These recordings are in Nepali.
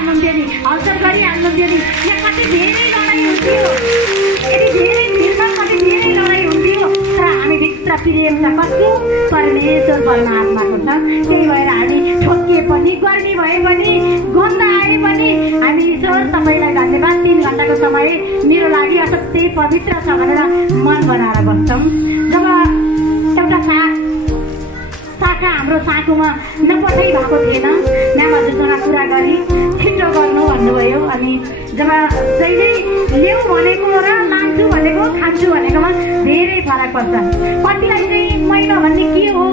गरिहाल्नुहुन्थ्यो नि, हलचल गरिहाल्नुहुन्थ्यो नि। यहाँ कति धेरै लडाइँ हुन्थ्यो, यति धेरै भिडमा कति धेरै लडाइँ हुन्थ्यो। तर हामी भित्र प्रेम छ, कस्तो परमेश्वर परमात्माको छ। त्यही भएर हामी ठोकिए पनि, गर्मी भए पनि, गन्ध आए पनि हामी ईश्वर तपाईँलाई धन्यवाद। 3 घन्टाको समय मेरो लागि असाध्यै पवित्र छ भनेर मन बनाएर बस्छौँ। जब एउटा शाखा हाम्रो साँकोमा नपठाइ भएको थिएन, म्याम हजुरसँग कुरा गरी छिटो गर्नु भन्नुभयो। अनि जब जहिले ल्याऊ भनेको र लान्छु भनेको, खान्छु भनेकोमा धेरै फरक पर्छ। कतिलाई चाहिँ महिना भन्ने के हो,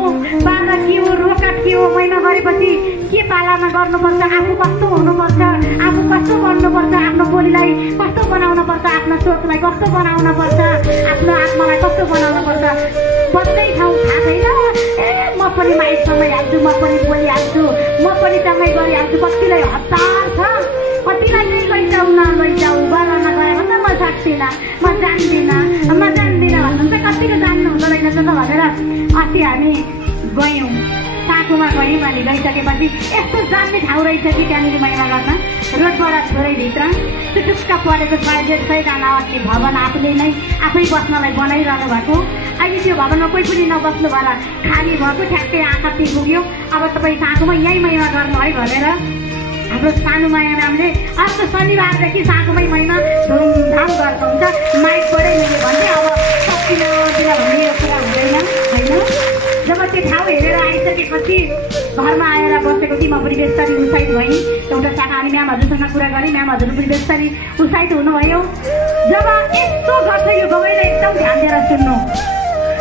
बाधा के हो, रोकाट के हो, महिना गरेपछि के पालामा गर्नुपर्छ, आफू कस्तो हुनुपर्छ, आफू कस्तो गर्नुपर्छ, आफ्नो बोलीलाई कस्तो बनाउनुपर्छ, आफ्नो सोचलाई कस्तो बनाउनुपर्छ, आफ्नो आत्मालाई कस्तो बनाउनुपर्छ, बस्दै ठाउँ थाहा छैन। म पनि माइक समाइहाल्छु, म पनि बोलिहाल्छु, म पनि सँगै गरिहाल्छु। कतिलाई हतार छ, कतिलाई चाहिँ लैजाऊ नलैजाऊ, गर्न गयो भने म सक्दिनँ, म जान्दिनँ भन्नुहुन्छ। कतिको जान्नु हुँदो रहेछ त भनेर अस्ति हामी गयौँ, साँकोमा गयौँ। अनि गइसकेपछि यस्तो जान्ने ठाउँ रहेछ कि त्यहाँनिर महिना गर्न रोडबाट थोरै भित्र चुटुक्क परेको 150-100जना अस्ति भवन आफै बस्नलाई बनाइरहनु भएको। अहिले त्यो भवनमा कोही पनि नबस्नु भएर खाली भएको, ठ्याक्कै आँखा पुग्यो। अब तपाईँ साँकोमा यहीँ महिना गर्नु है भनेर हाम्रो सानो माया नामले अर्को शनिबारदेखि साँकोमै महिना धुमधाम गर्नु हुन्छ। माइकबाटै मैले भने अब सकिन किन भन्ने यो कुरा हुँदैन होइन। जब त्यो ठाउँ हेरेर आइसकेपछि घरमा आएर बसेको थिएँ, म पनि बेस्तरी उत्साहित भएँ। एउटा शाखा अनि म्याम हजुरसँग कुरा गरेँ, म्याम हजुर पनि बेस्तरी उत्साहित हुनुभयो। जब यस्तो गर्छ यो गवाईलाई एकदम ध्यान दिएर सुन्नु।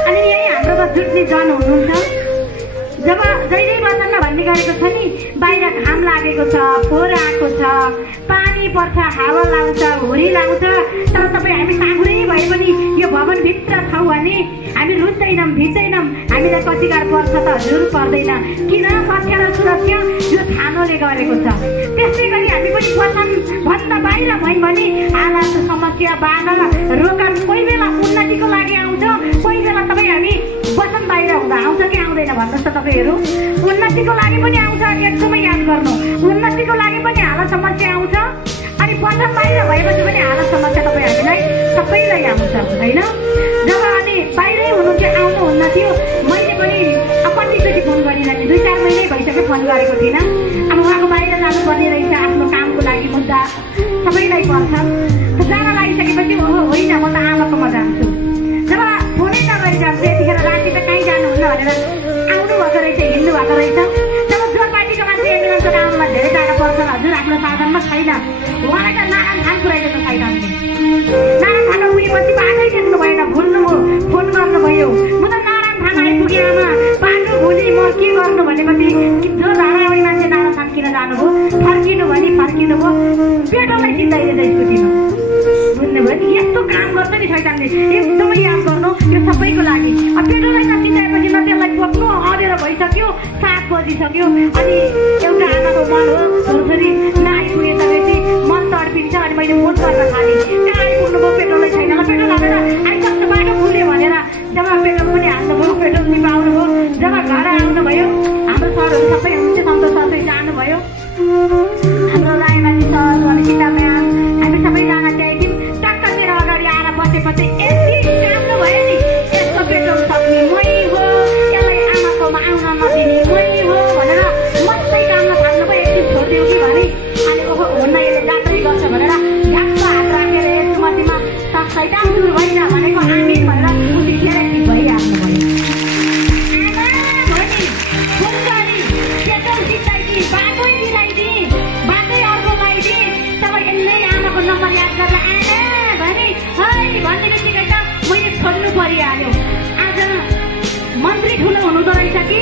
अनि यही हाम्रो जुट्ने जन हुनुहुन्छ। जब जहिले बस्न भन्ने गरेको छ नि, बाहिर घाम लागेको छ, फोहोर आएको छ, पानी पर्छ, हावा लाउँछ, हुरी लाउँछ, तर तपाईँ हामी साँघुरै भए पनि यो भवनभित्र छौँ भने हामी रुच्दैनौँ, भिज्दैनौँ। हामीलाई कतिकार पर्छ त हजुर? पर्दैन। किन? सत्य र सुरक्षा यो छानोले गरेको छ। त्यस्तै गरी हामी पनि वचनभन्दा बाहिर भयौँ भने हालात, समस्या, बाधा, रोकाट कोही बेला उन्नतिको लागि आउँछ, कोही बेला तपाईँ हामी वचन बाहिर हुँदा आउँछ कि आउँदैन भन्नुहोस् त तपाईँहरू? उन्नतिको लागि पनि आउँछ, एकदमै याद गर्नु। उन्नतिको लागि पनि हालत समस्या आउँछ, अनि वचन बाहिर भएपछि पनि हालत समस्या तपाईँ हामीलाई सबैलाई आउँछ होइन। जब अनि बाहिरै हुनुहुन्थ्यो, आउनुहुन्न थियो, मैले पनि कतिचोटि फोन गरिरहेको थिएँ, 2-4 महिनै भइसक्यो फोन गरेको थिइनँ। अब उहाँको बाहिर जानुपर्ने रहेछ आफ्नो कामको लागि, मुद्दा सबैलाई पर्छ। जान लागिसकेपछि ओहो होइन म त आमाकोमा जान्छु। जब फोनै नगरी जान्छु, यतिखेर राति त कहीँ जानुहुन्न भनेर आउनु भएको रहेछ, हिँड्नु भएको रहेछ। जब जोर पार्टीको मान्छे एम्बुलेन्सको काममा धेरै जान पर्छ हजुर, आफ्नो साधनमा छैन। उहाँलाई त नारायण खान पुऱ्याइदिएको छैन। नारायण खान पुगेपछि बाटै देख्नु भएन, भुल्नुभयो, फोन गर्नुभयो, म त नारायण खान आइपुगेँ आमा, बाटो भुलेँ, म के गर्नु भनेपछि जो धारावाही मान्छे नारायण खान किन जानुभयो, फर्किनु भने फर्किनुभयो, पेट्रोललाई चिन्ताइदिँदै स्कुटीमा। बुझ्नुभयो नि? यस्तो काम गर्छ नि शैतानले, एकदमै याद गर्नु, यो सबैको लागि। अब पेट्रोललाई नचिन्ताएपछि न त्यसलाई बोक्नु, अँधेरो भइसक्यो, 7 बजिसक्यो। अनि एउटा आमाको मन हो, छोरी नआइपुगे तपाईँ मन तडपिन्छ। अनि मैले फोन गर्न थालेँ, कहाँ आइपुग्नुभयो, पेट्रोलै छैन, ल पेट्रोल हालेर आइसक्छ, बाटो खुल्यो भनेर। जब पेट्रोल पनि हाल्नुभयो, पेट्रोल पनि पाउनुभयो, जब घर आउनुभयो, हाम्रो सरहरू सबै हुनुहुन्थ्यो, सन्तोष सर जानुभयो, हाम्रो रायमाझी सर अनि सीता म्याम, हामी सबैजना त्यहाँ थियौँ। टक्क मेरो अगाडि आएर बसेपछि यति राम्रो भयो नि, यसको पेट्रोल सक्ने मै हो, यसलाई आमाकोमा आउन नदिने मै हो भनेर मस्तै काममा थाल्नुभयो। एकछिन छोडिदियो कि भने अनि ओहो हुन्न यसले जात्रै गर्छ भनेर झ्याप्प हात राखेर यसको माथिमा सैतान दूर होइन भनेको आमिन भनेर उतिखेर ठिक भइहाल्नु भयो। आमा भनी फोन गरी पेट्रोल जिताइदिए, बाटै मिलाइदिए, बाटै अर्को लगाइदिए। तब यसले आमाको नम्बर याद गरेर आमा भने है भन्ने बित्तिकै त मैले छोड्नु परिहाल्यो। आज मन्त्री ठुलो हुनुहुँदो रहेछ कि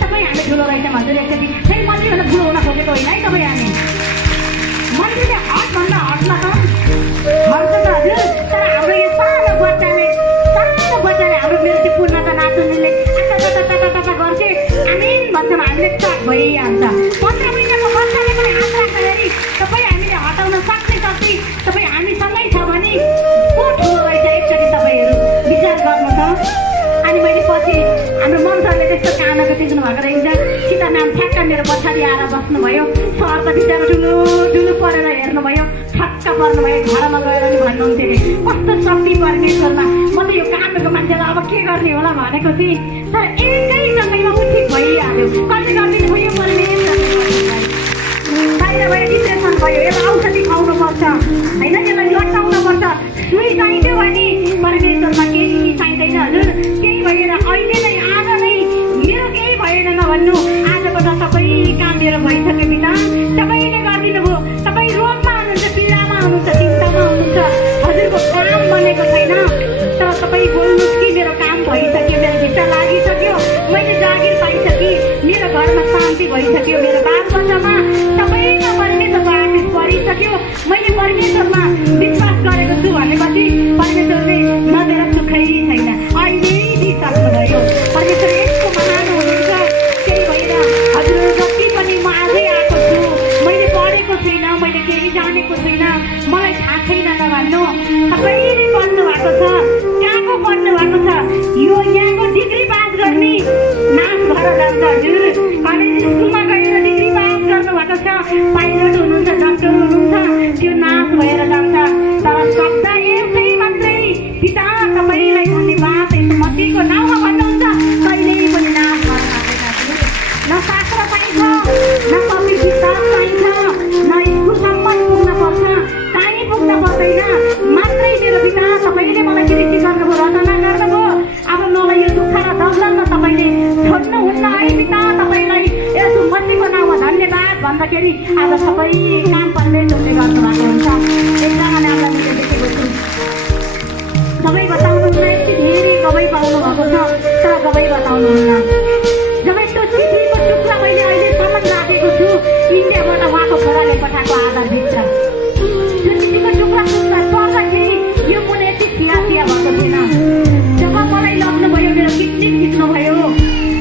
तपाईँ हामी ठुलो रहेछ हजुर? एकचोटि फेरि मन्त्रीभन्दा ठुलो हुन खोजेको होइन है तपाईँ हामी। मन्त्रीले हटभन्दा हट्न त हट्छ त हजुर, तर हाम्रो यो सानो बच्चाले हाम्रो मेरो त्यो पूर्णता नाच्नेले आटा गर्थे आमिन भन्छौँ, हामीले चक भइहाल्छ। 15 महिनाको बच्चाले पनि हात राख्दाखेरि तपाईँ हामीले हटाउन सक्ने शक्ति तपाईँ हामीसँगै छ भने को ठुलो रहेछ एकचोटि तपाईँहरू विचार गर्नु त। अनि मैले पछि हाम्रो मन्त्रले त्यस्तो कानको टिक्नु भएको रहेछ, सीता म्याम ठ्याक्क मेरो पछाडि आएर बस्नुभयो। सर त बिचरा डुलु परेर हेर्नुभयो, छक्क पर्नुभयो। घरमा गएर नि भन्नुहुन्थ्यो अरे कस्तो शक्ति परमेश्वरमा, म त यो कामको मान्छेलाई अब के गर्ने होला भनेको थिएँ, तर एकै समयमा ऊ ठिक भइहाल्यो। कसले गरिदिनु भयो? परमेश्वरले गर्नुभयो। बाहिर भयो, डिप्रेसन भयो, यसलाई औषधि खुवाउनुपर्छ होइन, यसलाई लटाउनुपर्छ, सुई चाहिन्थ्यो भने परमेश्वरमा केही चाहिँदैन हजुर। केही भएर अहिले नै आज नै मेरो केही भएन नभन्नु। आजबाट सबै काम मेरो भइसक्यो पिता, तपाईँले गरिदिनु भयो। तपाईँ रोगमा हुनुहुन्छ, पीडामा हुनुहुन्छ, चिन्तामा हुनुहुन्छ, हजुरको काम बनेको छैन, तर तपाईँ बोल्नुहोस् कि मेरो काम भइसक्यो, मेरो भित्ता लागिसक्यो, मैले जागिर पाइसकेँ, मेरो घरमा शान्ति भइसक्यो, मेरो बालबच्चामा सबैमा परमेश्वरको आशिष परिसक्यो, मैले परमेश्वरमा विश्वास गरेको छु भनेपछि परमेश्वरले नदिएर सुखै छैन, अहिले दिइसक्नुभयो। परमेश्वर यस्तो महान हुनुहुन्छ। त्यही भएर हजुर जति पनि म आजै आएको छु, मैले पढेको छुइनँ, मैले केही जानेको छुइनँ, मलाई थाहा छैन नभन्नु। सबैले पढ्नु भएको छ, कहाँको पढ्नु भएको छ? यो यहाँको डिग्री पास गर्ने नाश भएर जान्छ हजुर। कलेज स्कुलमा गएर डिग्री पास गर्नुभएको छ, पाइलट हुनुहुन्छ, डक्टर हुनुहुन्छ, त्यो नाश भएर जान्छ। तर शब्द एउटै मात्रै, पिता तपाईँलाई धन्यवाद, मसीहको नाउँमा भन्नुहुन्छ, कहिल्यै पनि नाश भएर जाँदैन। न शास्त्र चाहिन्छ, न पवित्र किताब चाहिन्छ, न स्कुलसम्म पुग्न पर्छ, कहीँ पुग्न पर्दैन, मात्रै मेरो पिता तपाईँले मलाई सृष्टि गर्नुभयो, रचना गर्नुभयो। अब मलाई यो दुःख र दर्दमा तपाईँले छोड्नुहुन्न है पिता, तपाईँलाई यसो मसीहको नाउँमा धन्यवाद भन्दाखेरि आज सबै काम परमेश्वरले गर्नुभएको हुन्छ। एकजना नामलाई मैले देखेको छु, गवाई बताउनुहुन्न, यति धेरै गवाई पाउनु भएको छ, तर गवाई बताउनुहुन्न। जब त्यो चिठीको टुक्रा मैले अहिलेसम्म राखेको छु, इन्डियाबाट उहाँको छोराले पठाएको आधारभित्र त्यो चिठीको टुक्रा पढ्दाखेरि यो मुनि यति थिया भएको थिएन। जब मलाई लग्नुभयो, मेरो किडनी खिच्नुभयो,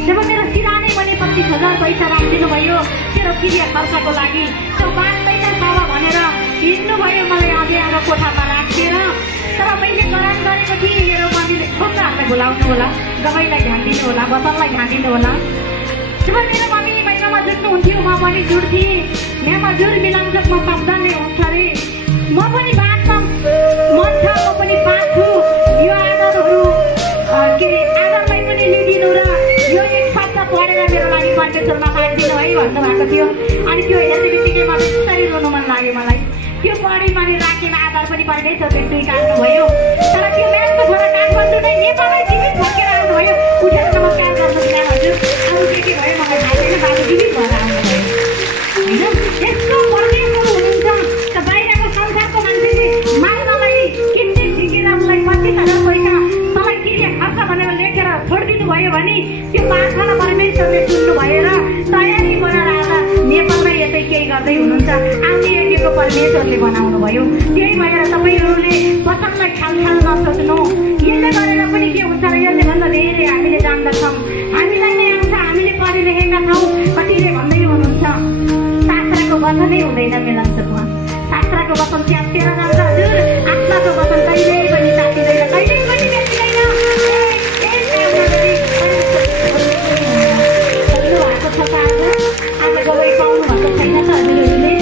जब मेरो सिरानै मैले 25,000 पैसा राखिदिनु भयो मेरो क्रिया खर्चको लागि, त्यो बाँच्दैन बाबा भनेर हिँड्नुभयो, मलाई अझै आएर कोठामा राखेर। तर मैले गरान गरेको थिएँ, मेरो मम्मीले छोराहरूलाई बोलाउनु होला, दबाईलाई ध्यान दिनु होला, बतललाई ध्यान दिनु होला। जब मेरो मम्मी महिनामा जुट्नुहुन्थ्यो, म पनि जुट्थेँ, यहाँ मजुर मिलाउँछमा शब्दले हुन्छ अरे, म पनि बाँच्छ मन छ, म पनि बाँच्छु। यो आदरहरू के अरे आदरलाई पनि लिदिनु र यो एक शब्द पढेर मेरो लागि परमेश्वरमा मागिदिनु है भन्नुभएको थियो। अनि त्यो हेर्ने बित्तिकै मलाई बिस्तारै रोनु मन लाग्यो। मलाई त्यो पढी मैले राखेर आधार पनि परमेश्वरले स्वीकार्नुभयो। तर त्यो म्याचको छोरा काठमाडौँ नै नेपालमै जीवित फर्केर आउनुभयो। उठेर नमस्कार गर्नु बिना हजुर अरू के भयो मलाई थाहा छैन, बाबु जीवित भएर आउनुभयो होइन। यस्तो परमेश्वर हुनुहुन्छ। त बाहिरको संसारको मान्छेले माग्नलाई किन्ने झिकेर उसलाई 25,000 पैसा तँलाई किने खर्च भनेर लेखेर छोडिदिनु भयो भने त्यो प्रार्थना परमेश्वरले सुन्नु भएर तयारी बनाएर आएर नेपालमै यतै केही गर्दै हुनुहुन्छ। आउने यज्ञको परमेश्वरले बनाउनु भयो। त्यही भएर तपाईँहरूले वचनलाई खालखाल नसोच्नु। यसले गरेर पनि के हुन्छ र यसले भन्दा धेरै हामीले जान्दछौँ, हामीलाई नै आउँछ, हामीले पढे लेखेका छौँ। कतिले भन्दै हुनुहुन्छ शास्त्रको वचनै हुँदैन मिलाउँछमा, शास्त्रको वचन च्यातेर जान्छ हजुर। आत्माको वचन कहिल्यै पनि तातिँदैन, कहिल्यै पनि बेच्दैन। आज गवाई पाउनु भएको छैन त हजुरहरूले?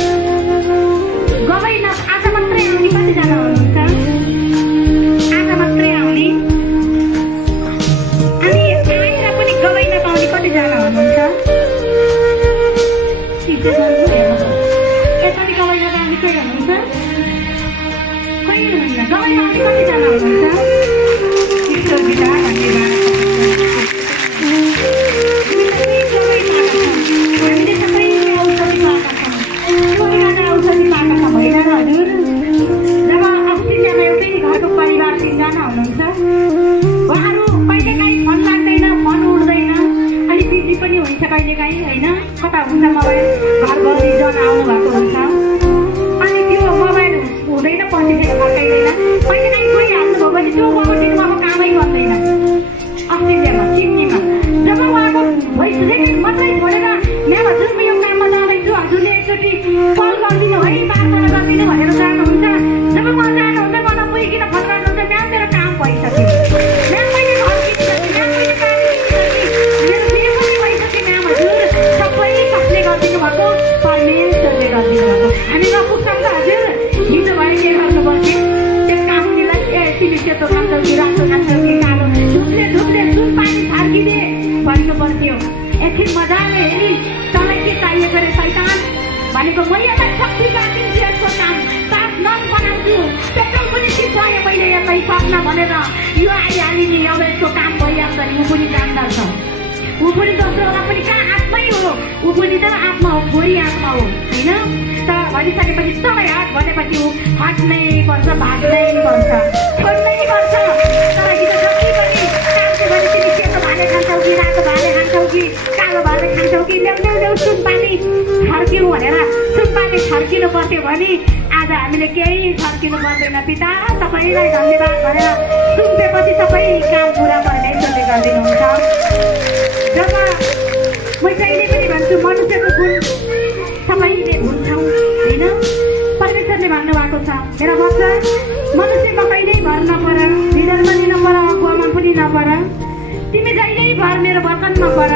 गवाई आज मात्रै आउने कतिजना हुनुहुन्छ? आज मात्रै आउने अनि आएर पनि गवाई नपाउने कतिजना हुनुहुन्छ? यसरी गवाई नपाउने कोही हुनुहुन्छ? कोही हुनुहुन्छ? गवाई पाउने कतिजना हुनुहुन्छ? ईश्वर पिता धन्यवाद। हामीले सबै औषधि पाएका छौँ, छोरीलाई औषधि पाएका छौँ होइन र हजुर? जब 80जना एउटै घरको परिवार 3जना हुनुहुन्छ, उहाँहरू कहिलेकाहीँ फोन लाग्दैन, फोन उठ्दैन, अलिक बिजी पनि हुन्छ कहिलेकाहीँ होइन। कता हुन्छ मोबाइल घरभरि जन आउनु भएको हुन्छ, अनि त्यो मोबाइल हुँदैन, पछि फेरि फर्काइँदैन। कहिलेकाहीँ गइहाल्नु भयो भने त्यो मोबाइल उहाँको कामै गर्दैन। अस्ट्रेलियामा सिडनीमा जब उहाँको भोइस रेकर्ड मात्रै छोडेर यहाँ हजुर म यो काममा जाँदैछु, हजुरले एकचोटि कल गरिदिनु है, प्रार्थना गरिदिनु भनेर जानुहुन्छ। जब उहाँ जानुहुन्छ म नपुगिकन फोन गर्नुहुन्छ, म्याम मेरो काम भइसक्यो, म्याम मैले घर किनिसकेँ, म्याम मैले गाडी किनिसकेँ, मेरो बिहे पनि भइसक्यो म्याम हजुर, सबै कसले भनेको म यसलाई शक्ति बाँधिन्छु, यसको काम नन बनाउँछु, पेट्रोल पनि चिप्लाएँ मैले यसलाई सक्न भनेर यो आइहालिने अब यसको काम भइहाल्छ नि। ऊ पनि जान्दछ, ऊ पनि दोस्रोलाई पनि कहाँ आत्मै हो, ऊ पनि त आत्मा हो, बुढी आत्मा हो होइन। तर भनिसकेपछि चलै हट भनेपछि ऊ हट्नै पर्छ, भाग्नै पर्छ, छोड्नै पर्छ। तर हिजो जति पनि कामले भने तिमी सेतो भाले खान्छौ कि रातो भाले खान्छौ कि कालो भाले खान्छौ कि ल्याउ सुनपानी छर्क्यौँ भनेर सुनपानी छर्किनु पर्थ्यो भने आज हामीले केही छर्किनु पर्दैन। पिता तपाईँलाई धन्यवाद भनेर सुम्पेपछि सबै काम पुरा परमेश्वरले गरिदिनुहुन्छ। जब म जहिले पनि भन्छु मनुष्यको गुण सबैले भुल्छौँ होइन। परमेश्वरले भन्नुभएको छ मेरा बच्चा मनुष्यमा कहिल्यै भर नपर, निधन पनि नपर, अगुवामा पनि नपर, तिमी जहिल्यै भर मेरो वचनमा पर,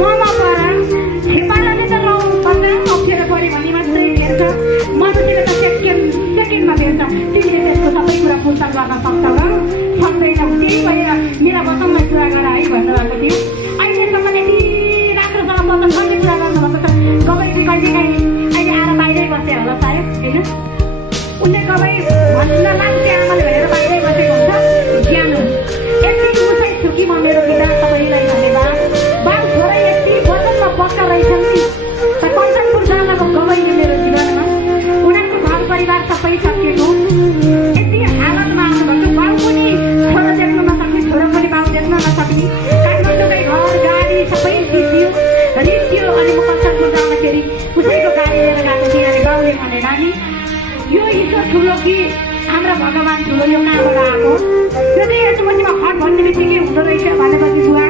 ममा पर। छेपालाले त लौ भन्दा अप्ठ्यारो पऱ्यो भने मात्रै भेट्छ, मनुष्यले त सेकेन्डमा भेट्छ। तिमीले त्यसको सबै कुरा पूर्ता गर्न सक्छौ र सक्दैनौ। त्यही भएर मेरा वचनलाई पुरा गर है भन्नुभएको थियो। अहिलेसम्म यति राम्रोसँग वचन कहिले पुरा गर्नुभएको छ। गवाईले कहिलेकाहीँ अहिले आएर बाहिरै बसे होला सायद होइन। उसले गवाई भन्न लाग्छ आमाले भनेर बाहिरै बसेको हुन्छ। ज्ञान यति मुसै छु कि म मेरो पिता तपाईँलाई धन्यवाद। बाउ छोरा यति वचनमा पक्का रहेछन् कि कञ्चनपुर जानको गवाईले मेरो जीवनमा उनीहरूको घर परिवार सबै सकिएको यति हालतमा आउनुभएको। बाउ पनि छोरा देख्न नसक्ने, छोरा पनि बाउ देख्न नसक्ने, काठमाडौँकै घर गाडी सबै चिसियो रित्यो। अनि म कञ्चनपुर जाँदाखेरि उसैको गाडी लिएर गएको थिएँ। अनि बाउले भने नानी यो ईश्वर ठुलो कि हाम्रा भगवान् ठुलो, यो कहाँबाट आएको, यो चाहिँ यस्तो मध्येमा हट भन्ने बित्तिकै हुँदो रहेछ भनेपछि बुवा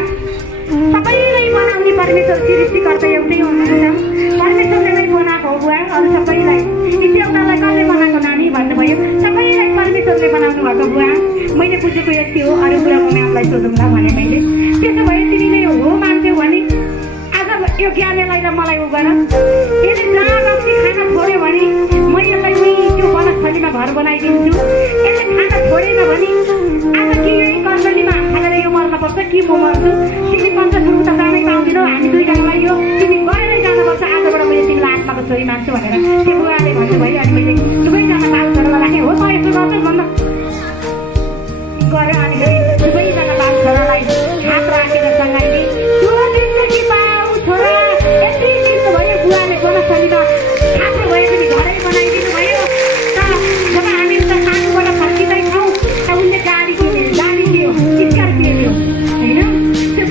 सबैलाई बनाउने परमेश्वर सृष्टिकर्ता एउटै हुनुहुन्छ। परमेश्वरले नै बनाएको हो बुवा, अरू सबैलाई। एउटालाई कसले बनाएको नानी भन्नुभयो, सबैलाई परमेश्वरले बनाउनु भएको बुवा। मैले बुझेको यति हो, अरू कुरा म म्यामलाई सोधौँला भने मैले। त्यसो भए तिमीले हो मान्छौ भने आज यो ज्ञानेलाई र मलाई उ गर। यसले जहाँ रक्सी खान छोड्यो भने म यसलाई उही त्यो वनस्थलीमा घर बनाइदिन्छु। यसले खान छोडेन भने आज कि यही कन्दलीमा हात हालेर यो मर्नुपर्छ कि म मर्छु। तिमी कञ्चनपुर त जानै पाउँदैनौ, हामी दुईजनालाई यो तिमी गएरै जानुपर्छ। आजबाट मैले तिमीलाई आत्माको छोरी मान्छु भनेर त्यो बुवाले भन्नुभयो। अनि मैले दुवैजना बाल छोरालाई राखेँ। हो त यसो गर्छस् भन्दा गऱ्यो। अनि फेरि दुवैजना बाल छोरालाई हात राखेर सँगाइदिए। त्यो दिनदेखि बाउ छोरा यति दिनु भयो बुवाले वनस्थलीमा खाएको भए पनि घरै बनाइदिनु भयो। जब हामी उता सानोबाट फर्किँदै छौँ त उसले गाडी दियो, स्कर्पियो दियो होइन। त्यो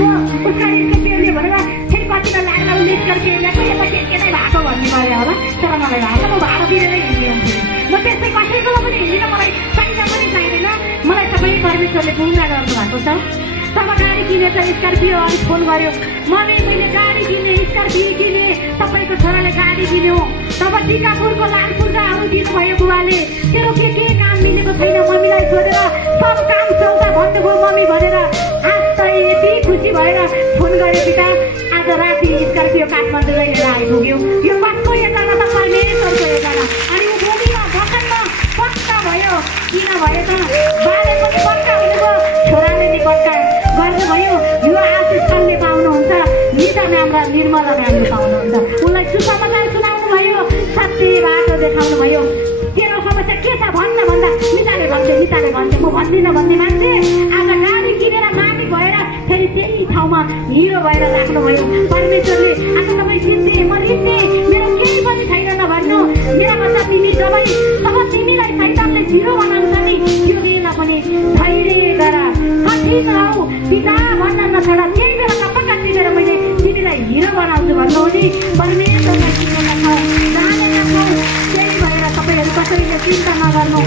उसका स्कर्पियो दियो भनेर फेरि कतिमा लाग्दा उसले स्कर्पियो ल्याएको यसलाई के नै भएको भन्ने गरे होला। तर मलाई लाग्छ म भाडा दिएरै हिँडिन्छु। म त्यस्तै कसैको पनि हिँड्दिनँ, मलाई चाहिँदा पनि चाहिँदैन। मलाई सबै परमेश्वरले पूर्ण गर्नुभएको छ। तब गाडी किनेछ स्कर्पियो। अनि फोन गर्यो मम्मी मैले गाडी किनेँ, स्कर्पियो किनेँ, तपाईँको छोराले गाडी किन्यो। तब टिकापुरको लाल पूजा आउदिनु भयो बुवाले। तेरो के काम मिलेको छैन मम्मीलाई सोधेर सब काम सौदा भन्नुभयो मम्मी भनेर। आज त यति खुसी भएर फोन गर्यो पिता आज राति स्कर्पियो काठमाडौँ लिएर आइपुग्यो। यो कसको योजना त परमेश्वरको योजना। अनि ऊ भूमिमा भगनमा पक्का भयो। किन भयो त बाले पनि पक्का हुनुभयो, छोराले नि पक्का गर्नुभयो। यो आशिष खानले पाउनुहुन्छ, निता म्याम र निर्मला म्यामले पाउनुहुन्छ। उसलाई सुसमाचार सुनाउनु भयो, सत्य बाटो देखाउनु भयो। तेरो समस्या के छ भन्न भन्दा निताले भन्छ म भन्दिनँ भन्ने मान्छे आज गाडी किनेर मामी भएर फेरि त्यही ठाउँमा हिरो भएर राख्नुभयो। परमेश्वरले आज तपाईँ जित्ने म जित्ने मेरो केही पनि छैन नभन्नु। मेरा बच्चा तिमी तब तिमीलाई शैतानले हिरो बनाउँछ नि त्यो बेला पनि धैर्य गर, सठिक रहौ, पिता भन्न नछोड। त्यही बेला कपक्का टिपेर मैले तिमीलाई हिरो बनाउँछु भन्नु हो नि। परमेश्वरलाई चिन्नु नछौ, जाने नछौ। त्यही भएर तपाईँहरू कसैले चिन्ता नगर्नु,